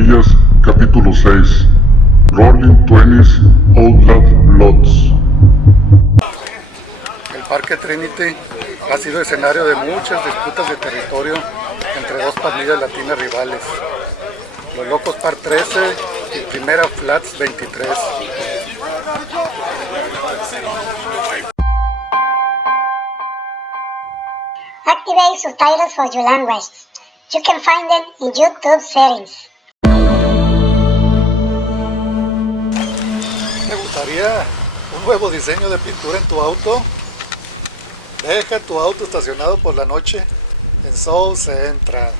Pandillas, capítulo 6. Rolling Twenties, Outlaw Bloods. El Parque Trinity ha sido escenario de muchas disputas de territorio entre dos pandillas latinas rivales, Los Locos Par 13 y Primera Flats 23. Activate subtitles for your language. You can find them in YouTube settings. ¿Te gustaría un nuevo diseño de pintura en tu auto? Deja tu auto estacionado por la noche en South Central.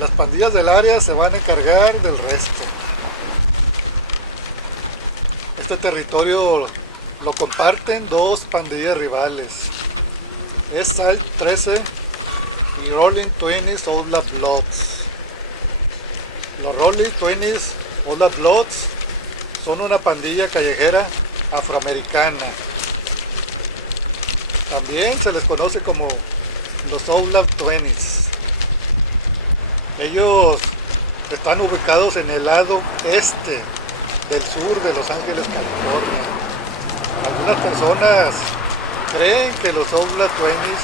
Las pandillas del área se van a encargar del resto. Este territorio lo comparten dos pandillas rivales, Side 13 y Rolling Twenties Outlaw Bloods. Los Rolling Twenties Outlaw Bloods son una pandilla callejera afroamericana. También se les conoce como los Outlaw Twenties. Ellos están ubicados en el lado este del sur de Los Ángeles, California. Algunas personas creen que los Outlaw Twenties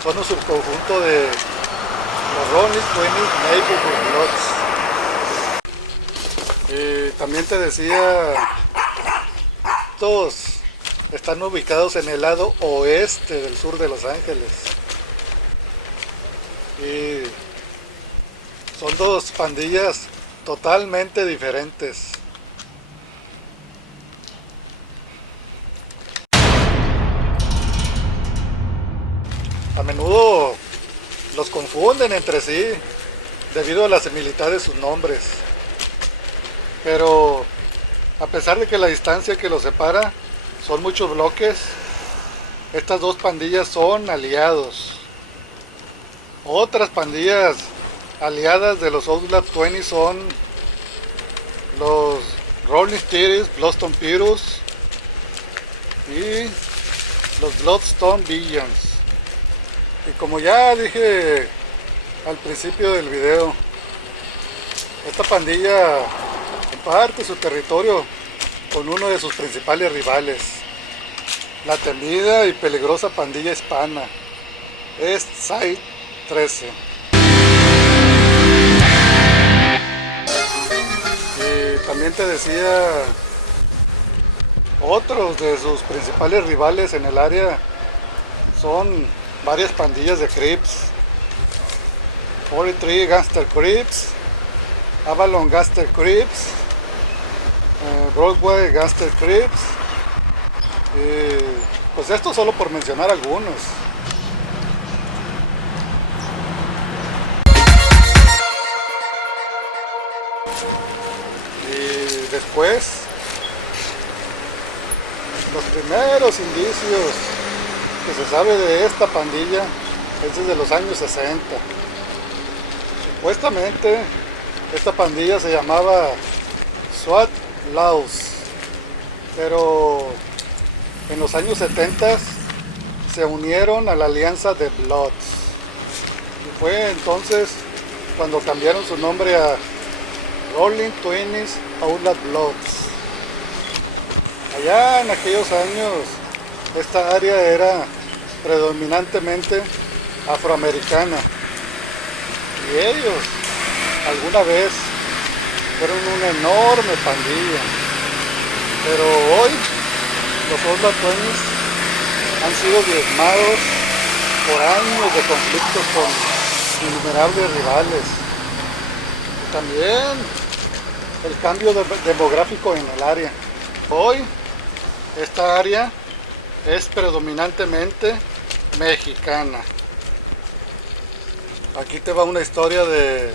son un subconjunto de los Rolling Twenties Neighborhood Bloods. También te decía, todos están ubicados en el lado oeste del sur de Los Ángeles. Y son dos pandillas totalmente diferentes. A menudo los confunden entre sí debido a la similitud de sus nombres. Pero a pesar de que la distancia que los separa son muchos bloques, estas dos pandillas son aliados. Otras pandillas aliadas de los Outlaw Twenties son los Rolling Twenties, Bloodstone Pirus y los Bloodstone Villains. Y como ya dije al principio del video, esta pandilla comparte su territorio con uno de sus principales rivales, la temida y peligrosa pandilla hispana, Side 13. Y también te decía, otros de sus principales rivales en el área son varias pandillas de Crips: 43 Gangster Crips, Avalon Gangster Crips, Broadway Gangster Crips. Pues esto solo por mencionar algunos. Y después, los primeros indicios que se sabe de esta pandilla es desde los años 60. Supuestamente esta pandilla se llamaba SWAT Laws, pero en los años 70 se unieron a la alianza de Bloods, y fue entonces cuando cambiaron su nombre a Rolling Twenties Outlaw Bloods. Allá en aquellos años esta área era predominantemente afroamericana, y ellos alguna vez fueron una enorme pandilla. Pero hoy los Outlaw Twenties han sido diezmados por años de conflictos con innumerables rivales. Y también el cambio demográfico en el área. Hoy esta área es predominantemente mexicana. Aquí te va una historia de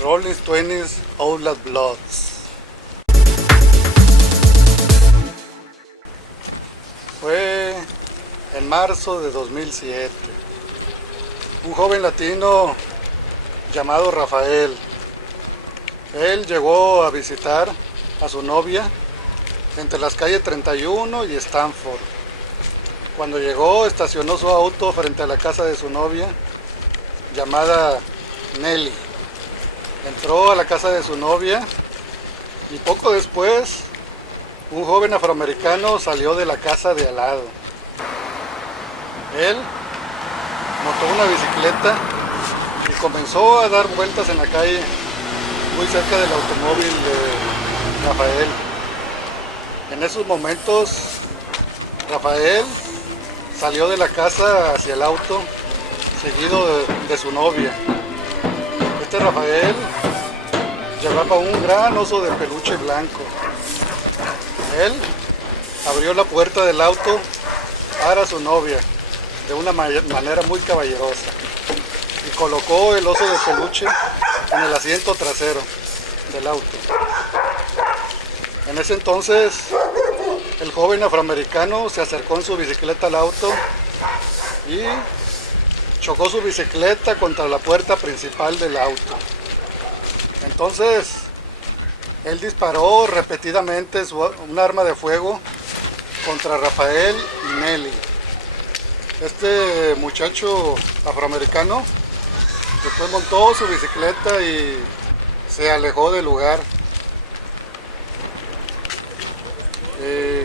Rolling Twenties Outlaw Bloods. Fue en marzo de 2007. Un joven latino llamado Rafael. Él llegó a visitar a su novia entre las calles 31 y Stanford. Cuando llegó, estacionó su auto frente a la casa de su novia, llamada Nelly. entró a la casa de su novia y poco después un joven afroamericano salió de la casa de al lado. Él montó una bicicleta y comenzó a dar vueltas en la calle muy cerca del automóvil de Rafael. En esos momentos Rafael salió de la casa hacia el auto seguido de su novia. Este Rafael llevaba un gran oso de peluche blanco. Él abrió la puerta del auto para su novia de una manera muy caballerosa y colocó el oso de peluche en el asiento trasero del auto. En ese entonces el joven afroamericano se acercó en su bicicleta al auto y chocó su bicicleta contra la puerta principal del auto. Entonces él disparó repetidamente un arma de fuego contra Rafael y Nelly. Este muchacho afroamericano después montó su bicicleta y se alejó del lugar.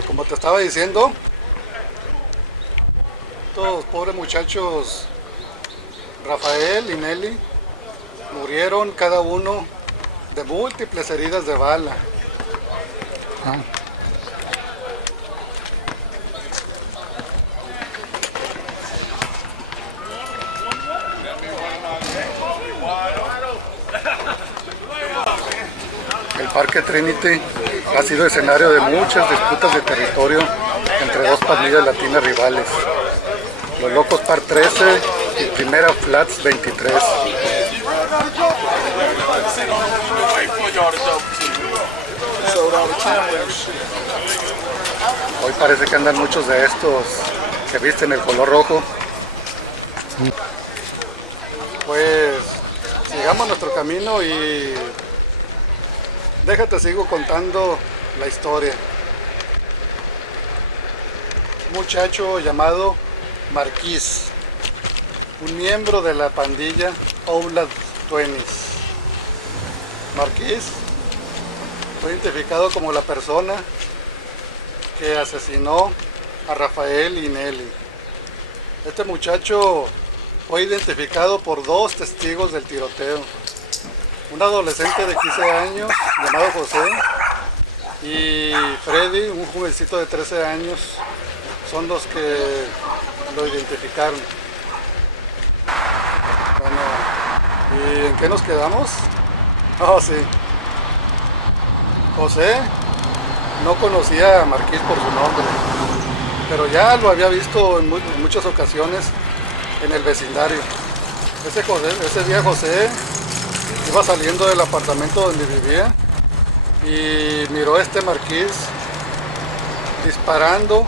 Como te estaba diciendo, estos pobres muchachos, Rafael y Nelly, murieron cada uno de múltiples heridas de bala. El Parque Trinity ha sido escenario de muchas disputas de territorio entre dos pandillas latinas rivales, Los Locos Par 13 y Primera Flats 23. Hoy parece que andan muchos de estos que visten el color rojo. Pues sigamos nuestro camino y déjate sigo contando la historia. Un muchacho llamado Marquis, un miembro de la pandilla Outlaw 20. Marquis fue identificado como la persona que asesinó a Rafael y Nelly. Este muchacho fue identificado por dos testigos del tiroteo. Un adolescente de 15 años llamado José y Freddy, un jovencito de 13 años, son los que lo identificaron. Bueno, ¿y en qué nos quedamos? Oh, sí. José no conocía a Marquis por su nombre, pero ya lo había visto en muchas ocasiones en el vecindario. Ese día José iba saliendo del apartamento donde vivía y miró a este Marquis disparando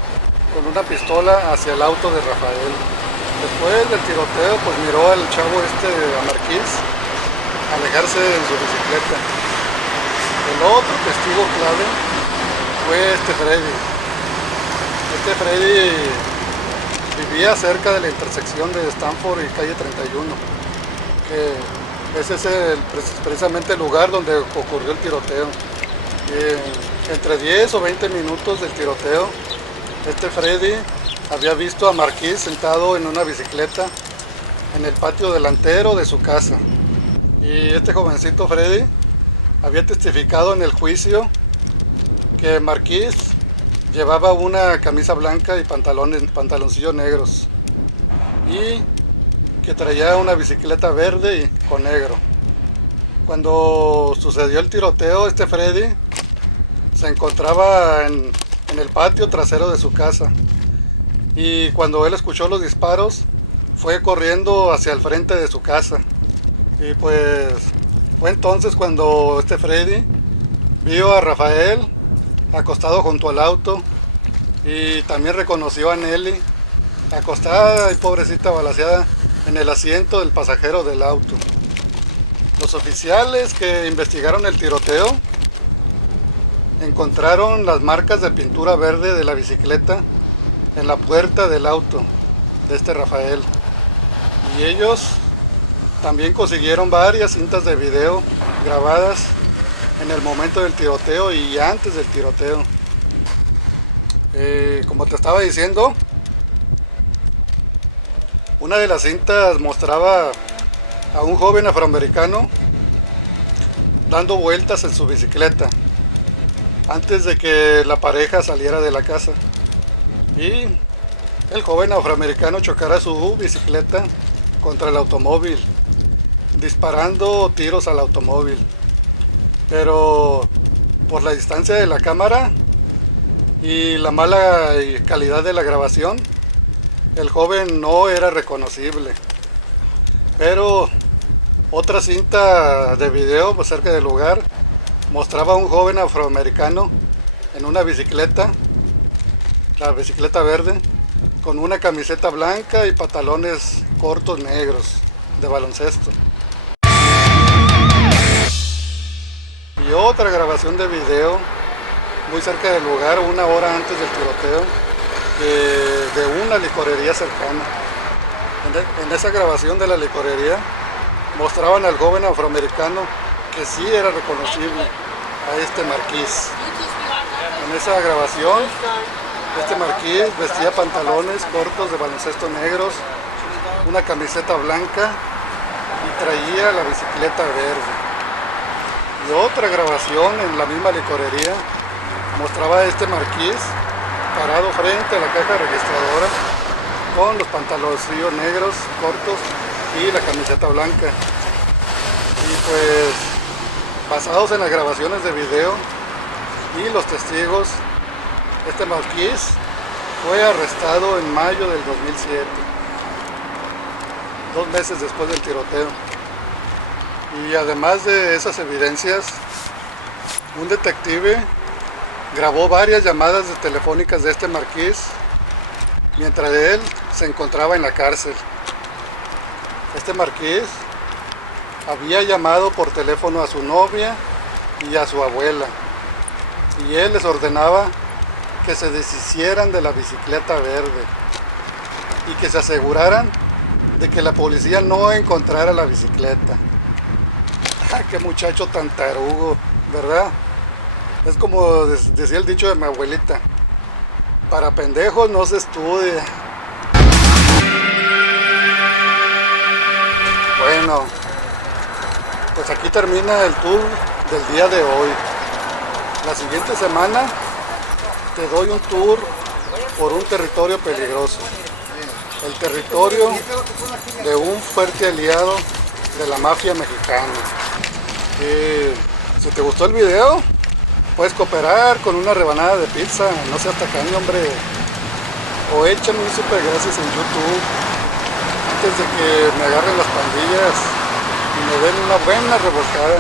con una pistola hacia el auto de Rafael. Después del tiroteo, pues miró al chavo a Marquis, alejarse en su bicicleta. El otro testigo clave fue este Freddy. Este Freddy vivía cerca de la intersección de Stanford y calle 31, que ese es precisamente el lugar donde ocurrió el tiroteo. Y entre 10 o 20 minutos del tiroteo, este Freddy había visto a Marquis sentado en una bicicleta en el patio delantero de su casa. Y este jovencito Freddy había testificado en el juicio que Marquis llevaba una camisa blanca y pantaloncillos negros y que traía una bicicleta verde y con negro. Cuando sucedió el tiroteo, este Freddy se encontraba en el patio trasero de su casa y cuando él escuchó los disparos fue corriendo hacia el frente de su casa. Y pues fue entonces cuando este Freddy vio a Rafael acostado junto al auto y también reconoció a Nelly acostada y pobrecita balaceada en el asiento del pasajero del auto. Los oficiales que investigaron el tiroteo encontraron las marcas de pintura verde de la bicicleta en la puerta del auto de este Rafael. Y ellos también consiguieron varias cintas de video grabadas en el momento del tiroteo y antes del tiroteo. Como te estaba diciendo, una de las cintas mostraba a un joven afroamericano dando vueltas en su bicicleta antes de que la pareja saliera de la casa y el joven afroamericano chocara su bicicleta contra el automóvil, disparando tiros al automóvil. Pero por la distancia de la cámara y la mala calidad de la grabación, el joven no era reconocible. Pero otra cinta de video cerca del lugar mostraba a un joven afroamericano en una bicicleta, la bicicleta verde, con una camiseta blanca y pantalones cortos negros de baloncesto. Y otra grabación de video muy cerca del lugar, una hora antes del tiroteo, de una licorería cercana. En esa grabación de la licorería mostraban al joven afroamericano que sí era reconocible, a este marquís. En esa grabación, este marquís vestía pantalones cortos de baloncesto negros, una camiseta blanca y traía la bicicleta verde. Y otra grabación en la misma licorería mostraba a este marquís parado frente a la caja registradora con los pantaloncillos negros cortos y la camiseta blanca. Y pues, basados en las grabaciones de video y los testigos, este marquís fue arrestado en mayo del 2007, 2 meses después del tiroteo. Y además de esas evidencias, un detective grabó varias llamadas telefónicas de este marquís mientras él se encontraba en la cárcel. Este marquís había llamado por teléfono a su novia y a su abuela, y él les ordenaba que se deshicieran de la bicicleta verde y que se aseguraran de que la policía no encontrara la bicicleta. ¡Qué muchacho tan tarugo!, ¿verdad? Es como decía el dicho de mi abuelita: para pendejos no se estudia. Bueno, pues aquí termina el tour del día de hoy. La siguiente semana te doy un tour por un territorio peligroso, el territorio de un fuerte aliado de la mafia mexicana. Si te gustó el video, puedes cooperar con una rebanada de pizza, no seas tacaño, hombre, o échame un super gracias en YouTube antes de que me agarren las pandillas y me den una buena revolcada.